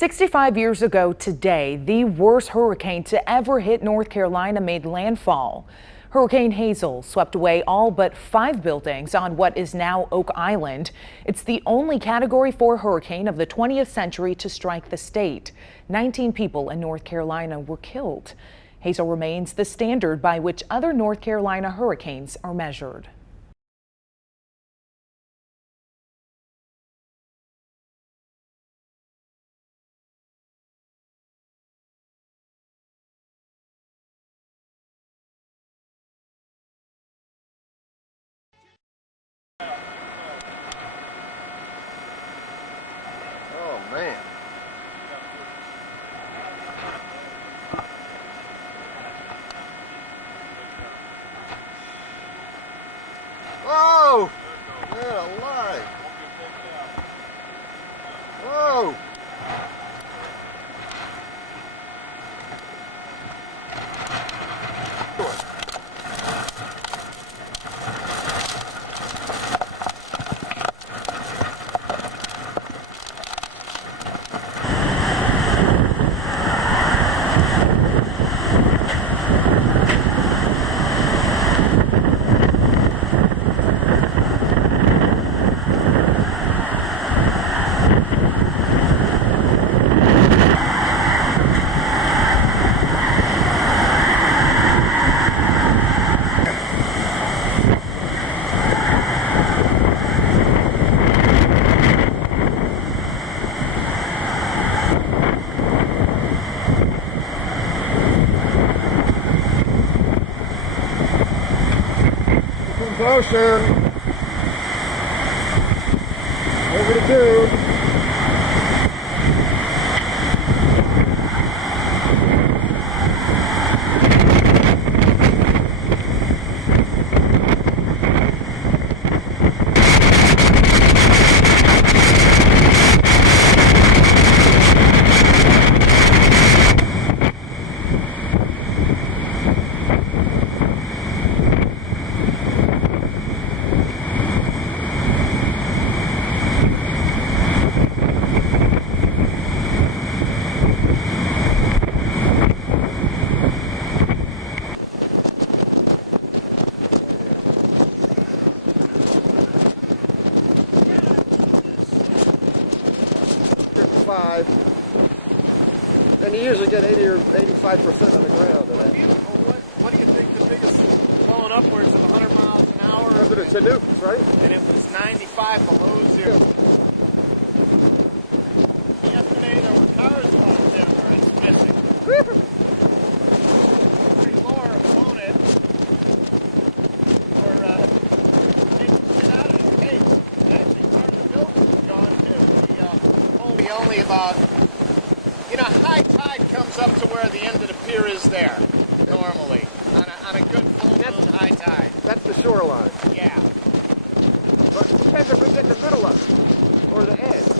65 years ago today, the worst hurricane to ever hit North Carolina made landfall. Hurricane Hazel swept away all but 5 buildings on what is now Oak Island. It's the only Category 4 hurricane of the 20th century to strike the state. 19 people in North Carolina were killed. Hazel remains the standard by which other North Carolina hurricanes are measured. Oh, man. Oh! Man alive. Oh! Motion over the tube. And you usually get 80 or 85% on the ground. What do you think the biggest blowing upwards of 100 miles an hour? It's a nuke, right? And it was 95 below zero. Yesterday there were cars out there where it's missing. Pretty lower on it. Or they get out of the cave. Actually, part of the building's gone too. Only about. You know, high tide comes up to where the end of the pier is there, normally, on a good full moon high tide. That's the shoreline. Yeah. But it depends if we get in the middle of it, or the edge.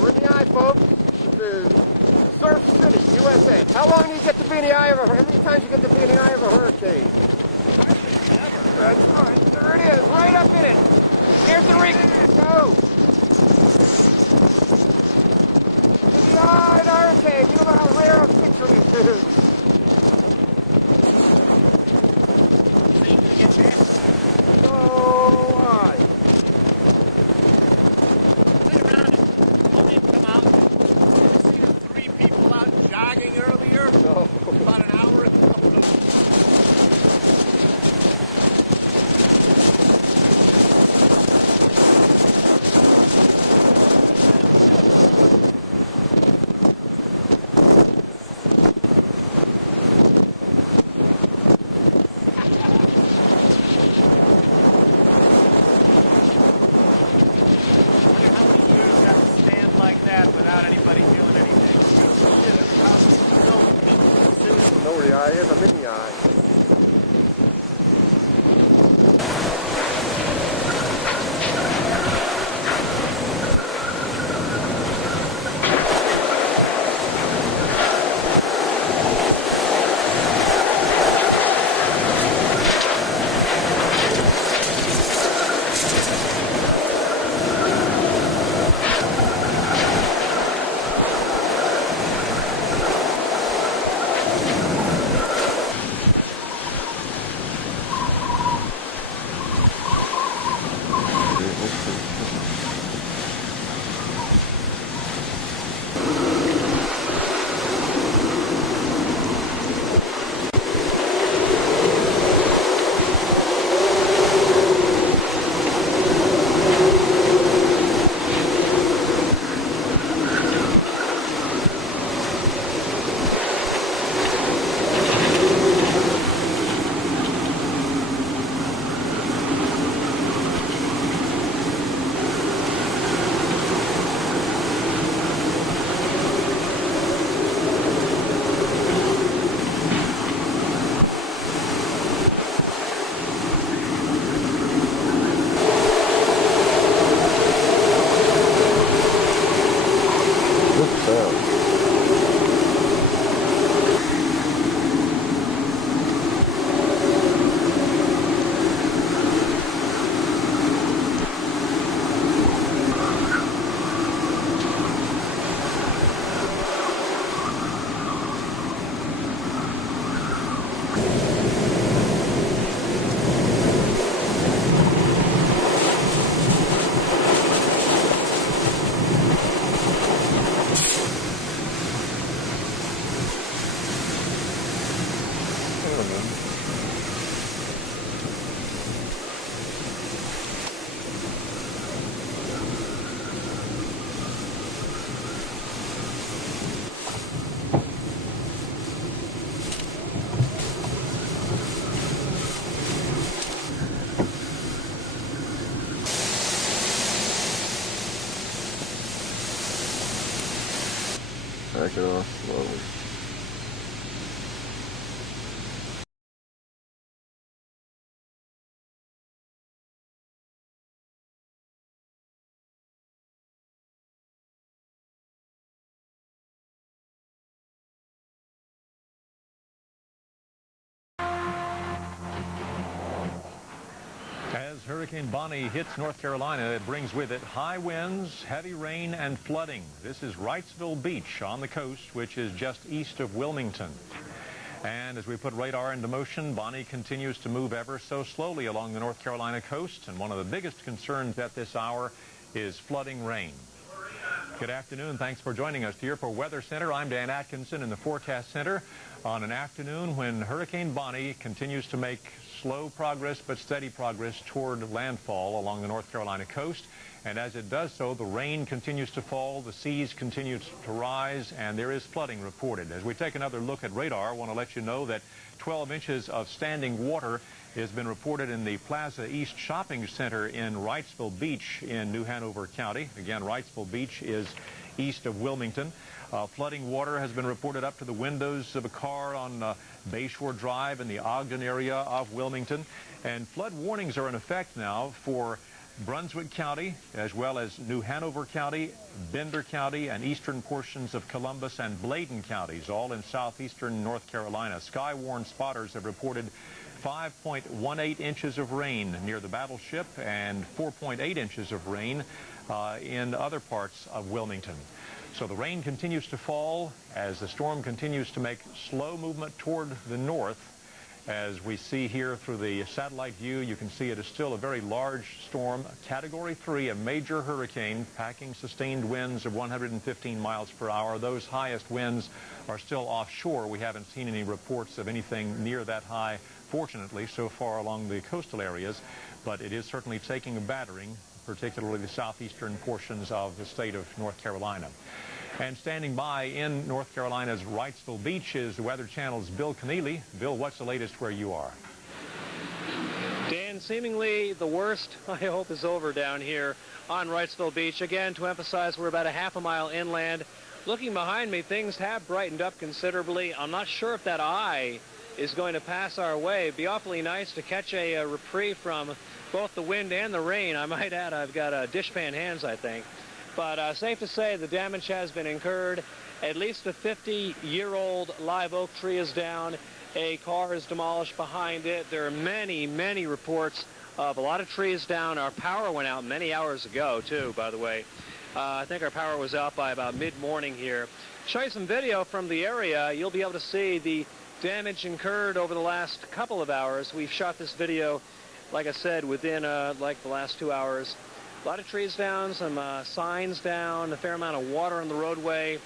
We're in the eye, folks. This is Surf City, USA. How long do you get to be in the eye of a hurricane? How many times you get to be in the eye of a hurricane? Hardly ever. That's right. There it is, right up in it. Here's the ring. Go. Hurricane, you know how rare a picture this is. So high. Sit around and hope you come out. Did you see the 3 people out jogging earlier? No. About an hour ago. Without anybody doing anything. I know where the eye is. I'm in the eye. Back it off slowly. As Hurricane Bonnie hits North Carolina, it brings with it high winds, heavy rain, and flooding. This is Wrightsville Beach on the coast, which is just east of Wilmington. And as we put radar into motion, Bonnie continues to move ever so slowly along the North Carolina coast. And one of the biggest concerns at this hour is flooding rain. Good afternoon. Thanks for joining us here for Weather Center. I'm Dan Atkinson in the Forecast Center on an afternoon when Hurricane Bonnie continues to make slow progress but steady progress toward landfall along the North Carolina coast. And as it does so, the rain continues to fall, the seas continue to rise, and there is flooding reported. As we take another look at radar, I want to let you know that 12 inches of standing water has been reported in the Plaza East Shopping Center in Wrightsville Beach in New Hanover County. Again, Wrightsville Beach is east of Wilmington. Flooding water has been reported up to the windows of a car on Bayshore Drive in the Ogden area of Wilmington. And flood warnings are in effect now for Brunswick County, as well as New Hanover County, Bender County, and eastern portions of Columbus and Bladen counties, all in southeastern North Carolina. Skywarn spotters have reported 5.18 inches of rain near the battleship and 4.8 inches of rain in other parts of Wilmington. So the rain continues to fall as the storm continues to make slow movement toward the north. As we see here through the satellite view, you can see it is still a very large storm, Category 3, a major hurricane, packing sustained winds of 115 miles per hour. Those highest winds are still offshore. We haven't seen any reports of anything near that high, fortunately, so far along the coastal areas. But it is certainly taking a battering, particularly the southeastern portions of the state of North Carolina. And standing by in North Carolina's Wrightsville Beach is the Weather Channel's Bill Keneally. Bill, what's the latest where you are? Dan, seemingly the worst, I hope, is over down here on Wrightsville Beach. Again, to emphasize, we're about a half a mile inland. Looking behind me, things have brightened up considerably. I'm not sure if that eye is going to pass our way. It'd be awfully nice to catch a reprieve from both the wind and the rain. I might add, I've got dishpan hands, I think. But safe to say the damage has been incurred. At least a 50-year-old live oak tree is down. A car is demolished behind it. There are many, many reports of a lot of trees down. Our power went out many hours ago, too, by the way. I think our power was out by about mid-morning here. Show you some video from the area. You'll be able to see the damage incurred over the last couple of hours. We've shot this video, like I said, within like the last 2 hours. A lot of trees down, some signs down, a fair amount of water on the roadway,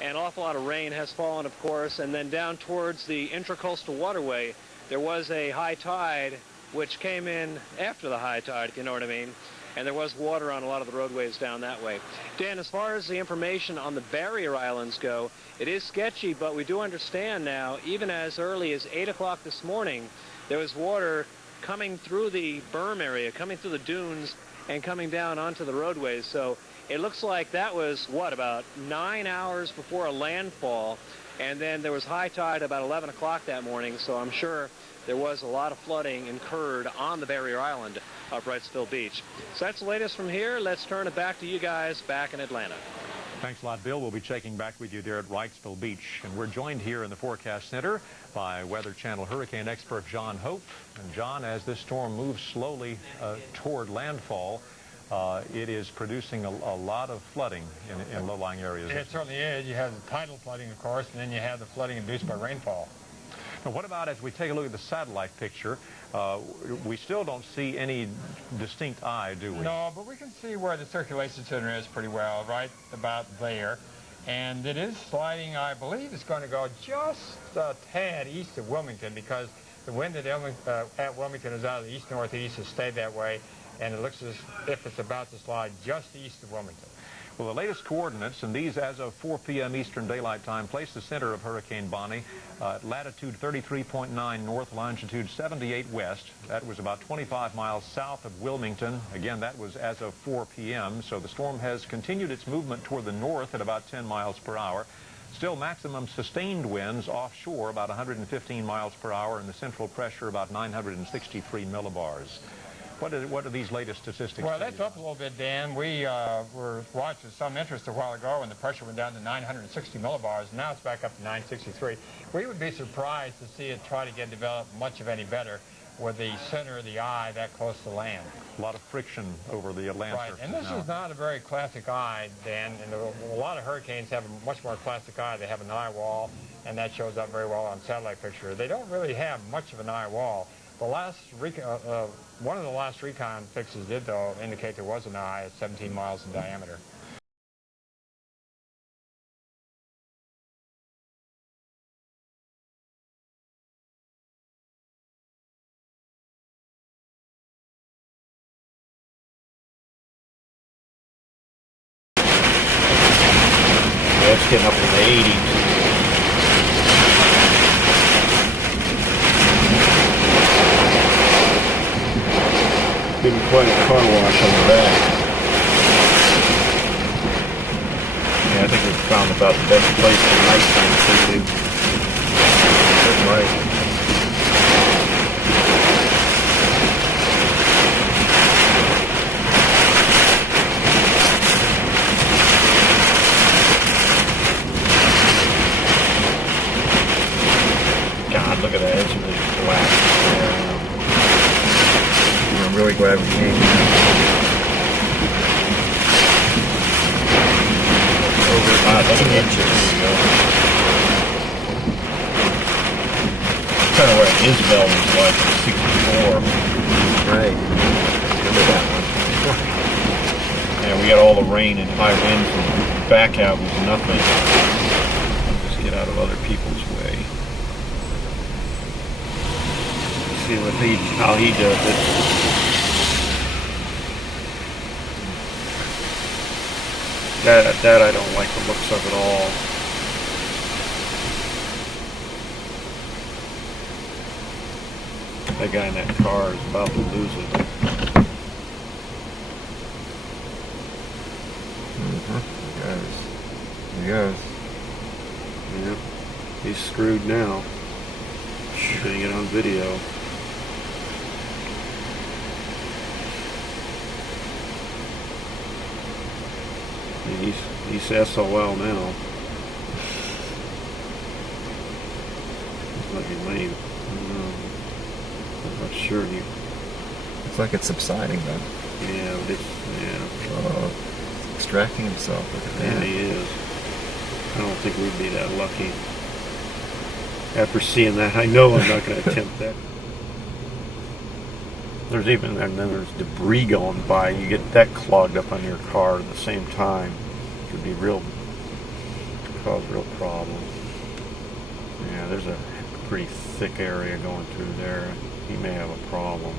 and an awful lot of rain has fallen, of course. And then down towards the intracoastal waterway, there was a high tide, which came in after the high tide, if you know what I mean. And there was water on a lot of the roadways down that way. Dan, as far as the information on the barrier islands go, it is sketchy, but we do understand now, even as early as 8 o'clock this morning, there was water coming through the berm area, coming through the dunes, and coming down onto the roadways. So it looks like that was, what, about 9 hours before a landfall. And then there was high tide about 11 o'clock that morning, so I'm sure there was a lot of flooding incurred on the barrier island of Wrightsville Beach. So that's the latest from here. Let's turn it back to you guys back in Atlanta. Thanks a lot, Bill. We'll be checking back with you there at Wrightsville Beach. And we're joined here in the Forecast Center by Weather Channel hurricane expert John Hope. And John, as this storm moves slowly toward landfall, it is producing a lot of flooding in low-lying areas. It certainly is. You have the tidal flooding, of course, and then you have the flooding induced by rainfall. Now, what about as we take a look at the satellite picture? We still don't see any distinct eye, do we? No, but we can see where the circulation center is pretty well, right about there. And it is sliding, I believe it's going to go just a tad east of Wilmington because the wind at Wilmington is out of the east-northeast, has stayed that way, and it looks as if it's about to slide just east of Wilmington. Well, the latest coordinates, and these as of 4 p.m. Eastern Daylight Time, place the center of Hurricane Bonnie at latitude 33.9 north, longitude 78 west. That was about 25 miles south of Wilmington. Again, that was as of 4 p.m., so the storm has continued its movement toward the north at about 10 miles per hour. Still maximum sustained winds offshore about 115 miles per hour, and the central pressure about 963 millibars. What are these latest statistics? Well, that's up a little bit, Dan. We were watching with some interest a while ago when the pressure went down to 960 millibars. Now it's back up to 963. We would be surprised to see it try to get developed much of any better with the center of the eye that close to land. A lot of friction over the land Right, surface. and this is not a very classic eye, Dan. And a lot of hurricanes have a much more classic eye. They have an eye wall, and that shows up very well on satellite picture. They don't really have much of an eye wall. The last one of the last recon fixes did, though, indicate there was an eye at 17 miles in diameter. Yeah, it's getting up in the 80s. Been quite a car wash on the back. Yeah, I think we've found about the best place for nighttime sleeping. That's right. God, look at that. It's really black. I'm really glad we came. Over about 2 inches. Kind of where Isabel was like in 64. Right. Remember that one. Yeah, we got all the rain and high winds and back out was nothing. Just get out of other people's way. See how he does it. That I don't like the looks of it all. That guy in that car is about to lose it. He goes. Yep. He's screwed now. Getting it on video. He's SOL now. It's might be lame. I don't know. I'm not sure. Looks like it's subsiding though. Yeah, but It's extracting himself. Look at that. yeah, he is. I don't think we'd be that lucky. After seeing that, I know I'm not going to attempt that. There's there's debris going by. You get that clogged up on your car at the same time. It could be cause real problems. Yeah, there's a pretty thick area going through there. He may have a problem.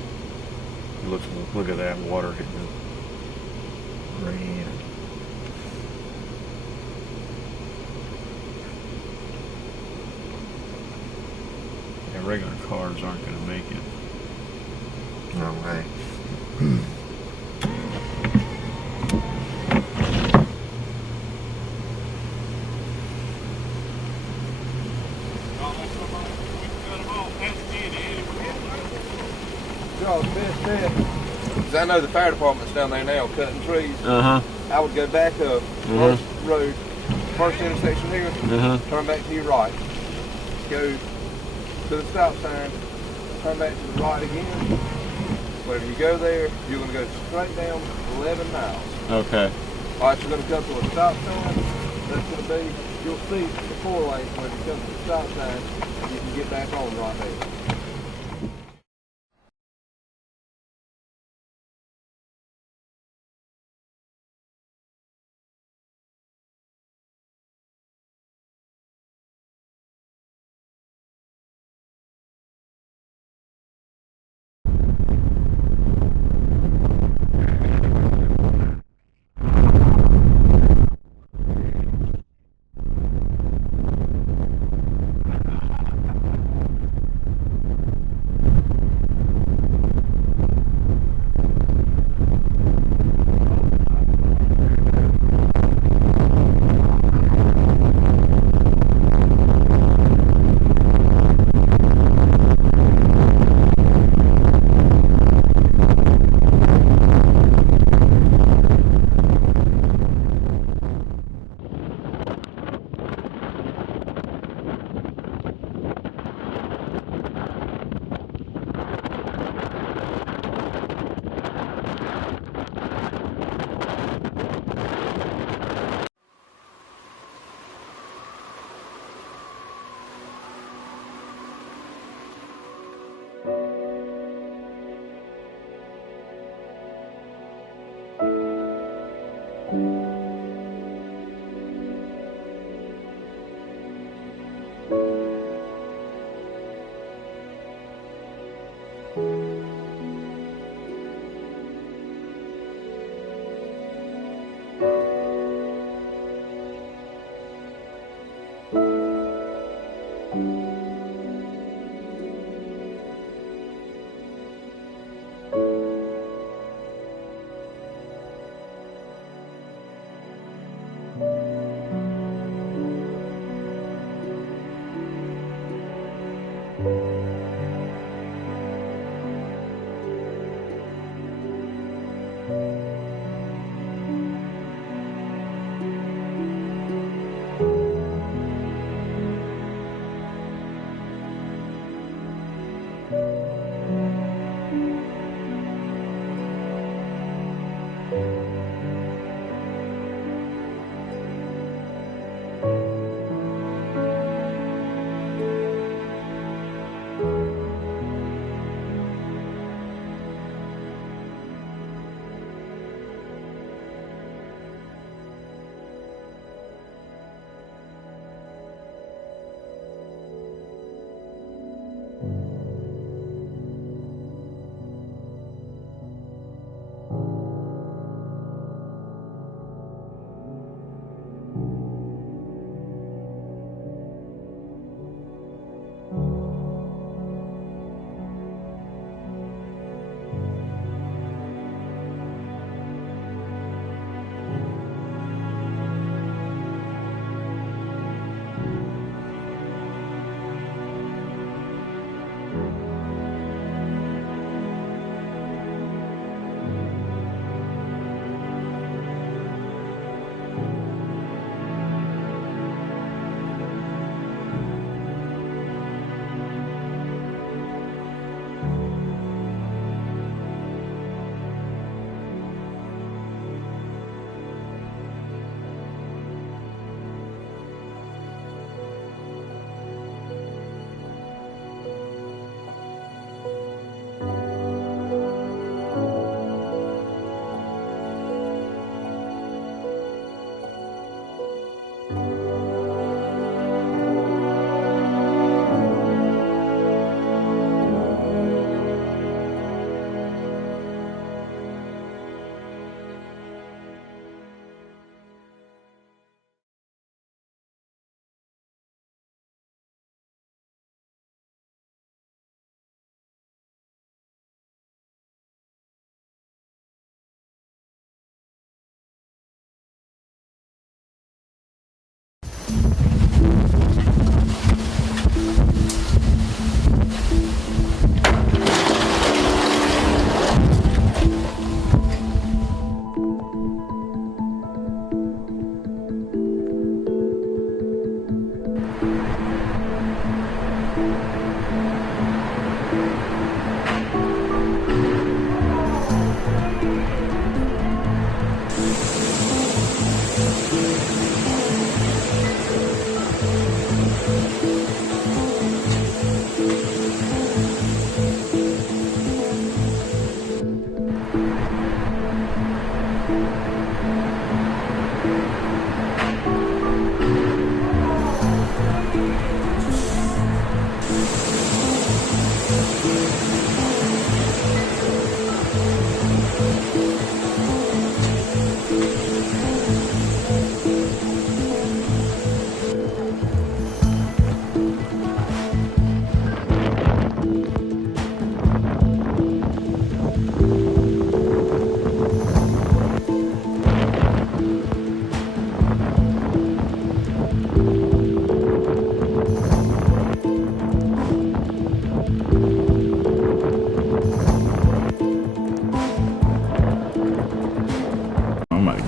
Look at that water hitting the rain. Yeah, regular cars aren't going to make it. No way. Because I know the fire department's down there now cutting trees. I would go back up first road, first intersection here, turn back to your right, go to the stop sign, turn back to the right again. Whenever you go there, you're going to go straight down 11 miles. Okay. All right, you're going to come to a stop sign. That's going to be, you'll see the 4-lane when you come to the stop sign, and you can get back on right there.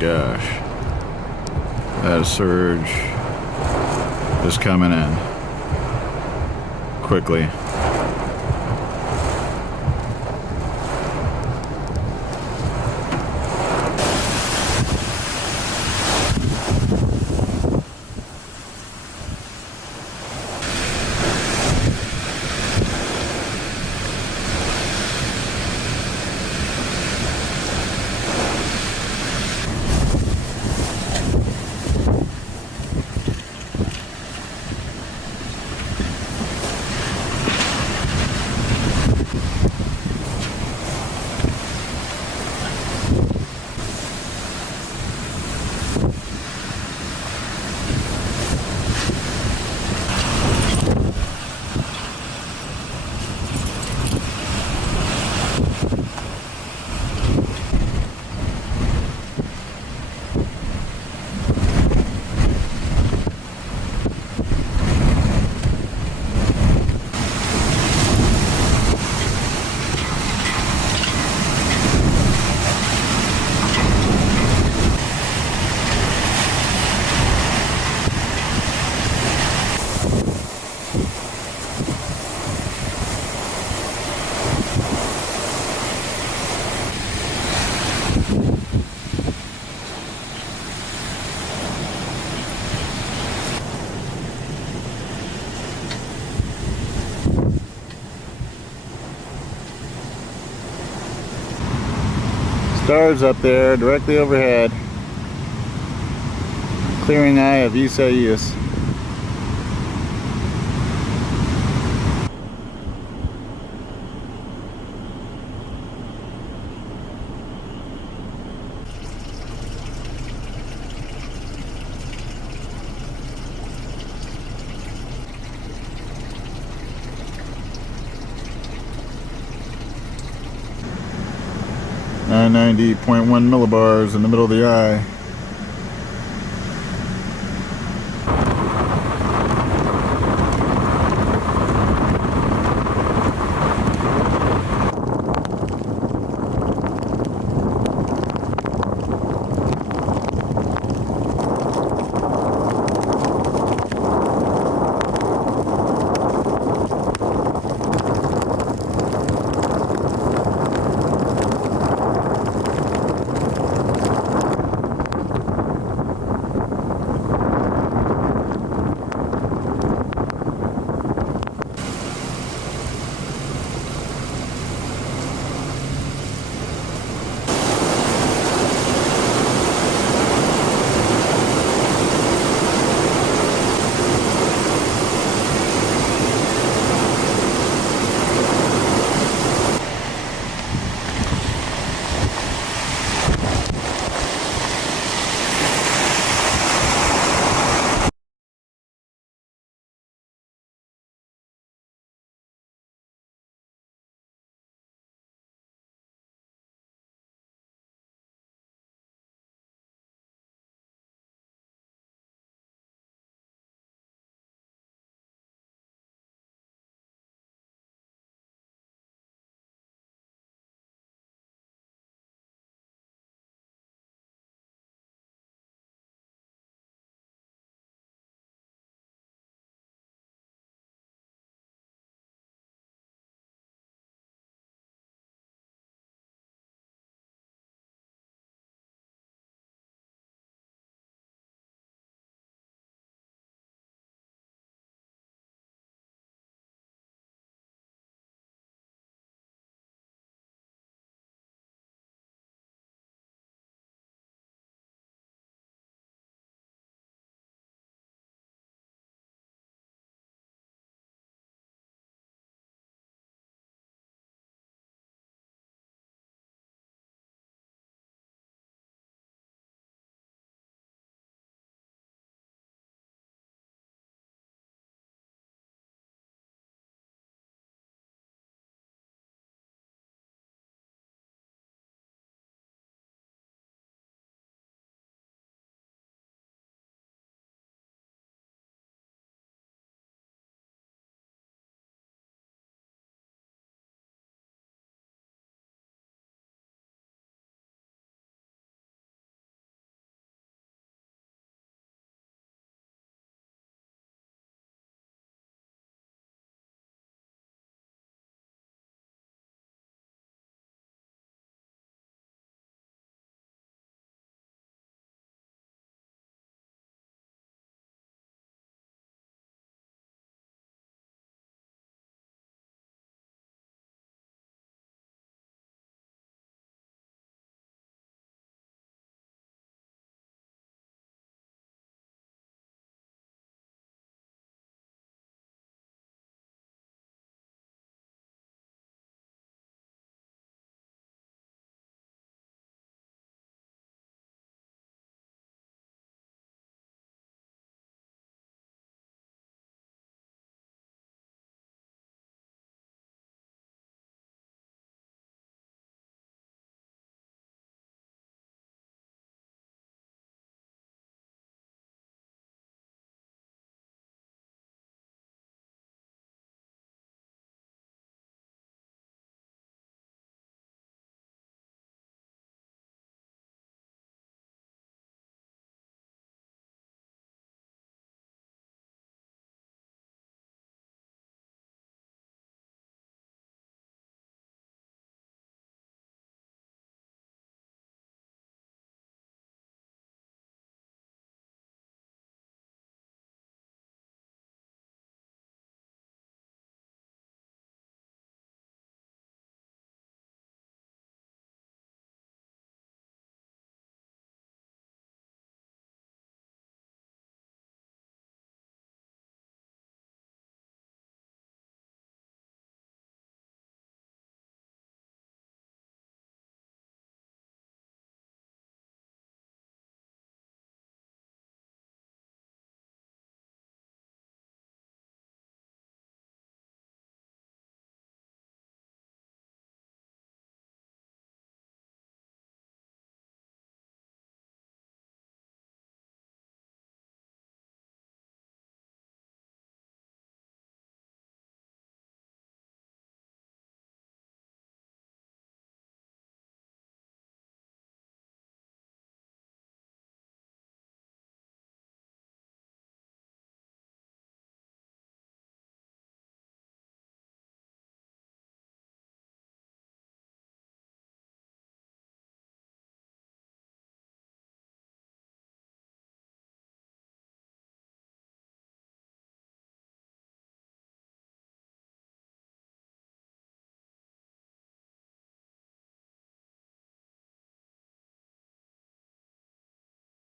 Gosh, that surge is coming in quickly. Stars up there, directly overhead. Clearing eye of Isaias. .1 millibars in the middle of the eye.